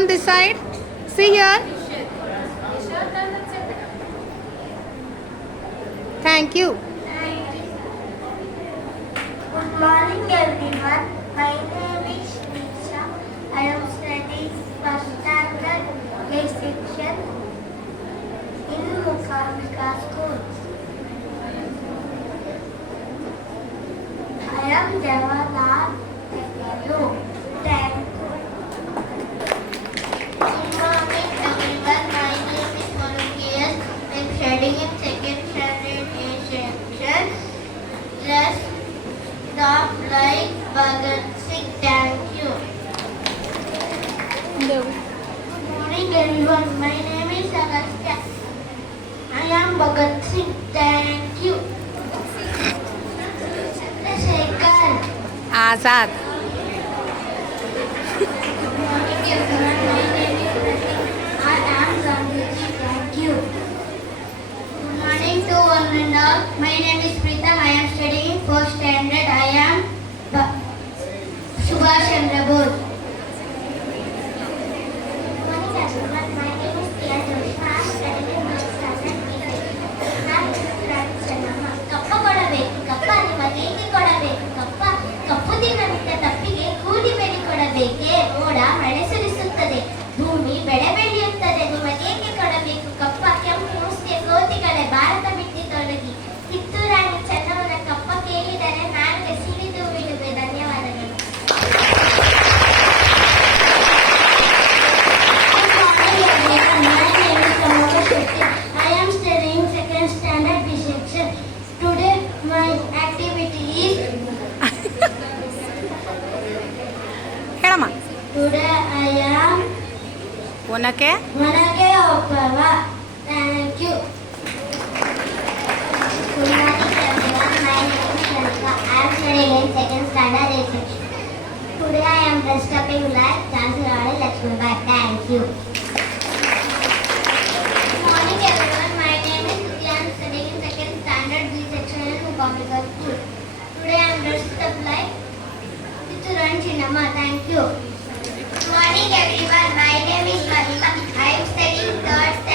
on this side. See here. Thank you. Good morning everyone. My name is Nisha. I am studying first standard A section in Mukhamika School. I am Jawaharlal Good morning everyone. My name is Agastya. I am Bhagat Singh. Thank you. Chandrasekhar. Azad. Good morning everyone. My name is Pratik. I am Gandhiji. Thank you. Good morning to one and all. My name is Preetham. I am studying first standard. Today I am Onake Onake Oppawa. Thank you. Good morning everyone. My name is Shanika. I am studying in second standard reception. Today I am dressed up in black. Chancellor Rani Lakshmi Bai. Thank you. Good morning everyone. My name is I am studying in second standard B section in Mukambika School. Today I am dressed up like Chiturani Chinnamma. Thank you. Morning everyone. My name is Malika. I am studying third